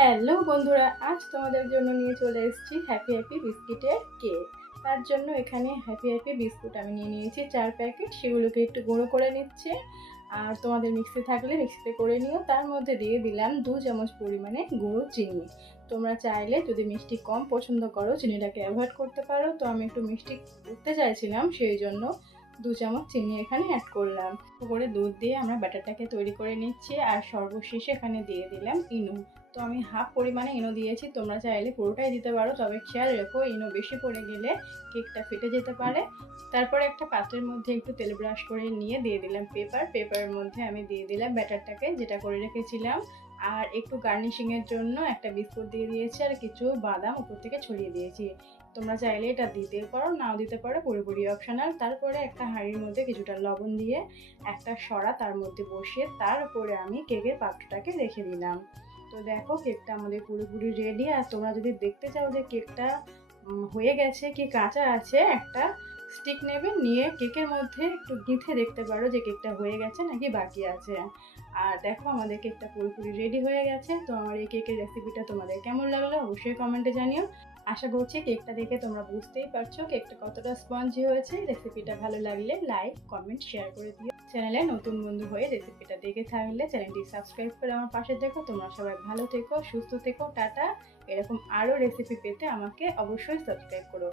Hello বন্ধুরা, আজ তোমাদের জন্য নিয়ে চলে এসেছি হ্যাপি হ্যাপি বিস্কিটের কেক। তার জন্য এখানে হ্যাপি হ্যাপি বিস্কুট আমি নিয়ে নিয়েছি 4 প্যাকেট, সেগুলোকে একটু গুঁড়ো করে নিচ্ছে। আর তোমাদের মিক্সি থাকলে মিক্সিতে করে নিও। তার মধ্যে দিয়ে দিলাম 2 চামচ পরিমাণে গুঁড়ো চিনি। তোমরা চাইলে যদি মিষ্টি কম পছন্দ করো চিনিটাকে অ্যাভয়েড করতে পারো, তো আমি একটু মিষ্টি করতে চাইছিলাম, সেই জন্য 2 চামচ চিনি এখানে অ্যাড করলাম। করে দুধ দিয়ে আমরা ব্যাটারটাকে তৈরি করে নিচ্ছি। আর সর্বশেষে এখানে দিয়ে দিলাম ইনো। তো আমি হাফ পরিমাণে ইনো দিয়েছি, তোমরা চাইলে পুরোটাই দিতে পারো, তবে খেয়াল রেখো ইনো বেশি পড়ে গেলে কেকটা ফেটে যেতে পারে। তারপরে একটা পাত্রের মধ্যে একটু তেল ব্রাশ করে নিয়ে দিয়ে দিলাম পেপারের মধ্যে আমি দিয়ে দিলাম ব্যাটারটাকে যেটা করে রেখেছিলাম। আর একটু গার্নিশিংয়ের জন্য একটা বিস্কুট দিয়ে দিয়েছি আর কিছু বাদাম উপর থেকে ছড়িয়ে দিয়েছি। তোমরা চাইলে এটা দিতে পারো, নাও দিতে পারো, পুরোপুরি অপশনাল। তারপরে একটা হাঁড়ির মধ্যে কিছুটা লবণ দিয়ে একটা সরা তার মধ্যে বসিয়ে তার উপরে আমি কেকের পাত্রটাকে রেখে দিলাম। তো দেখো কেকটা আমাদের পুরোপুরি রেডি। আর তোমরা যদি দেখতে চাও যে কেকটা হয়ে গেছে কি কাঁচা আছে, একটা স্টিক নেবে, নিয়ে কেকের মধ্যে একটু গিঁথে দেখতে পারো যে কেকটা হয়ে গেছে নাকি বাকি আছে। আর দেখো আমাদের কেকটা পুরোপুরি রেডি হয়ে গেছে। তো আমার এই কেকের রেসিপিটা তোমাদের কেমন লাগলো অবশ্যই কমেন্টে জানিও। আশা করছি কেকটা দেখে তোমরা বুঝতেই পারছো কেকটা কতটা স্পঞ্জি হয়েছে। রেসিপিটা ভালো লাগলে লাইক কমেন্ট শেয়ার করে দিও। চ্যানেলে নতুন বন্ধু হয়ে রেসিপিটা দেখে থাকলে চ্যানেলটি সাবস্ক্রাইব করে আমার পাশে থেকো। তোমরা সবাই ভালো থেকো, সুস্থ থেকো, টাটা। এরকম আরও রেসিপি পেতে আমাকে অবশ্যই সাবস্ক্রাইব করো।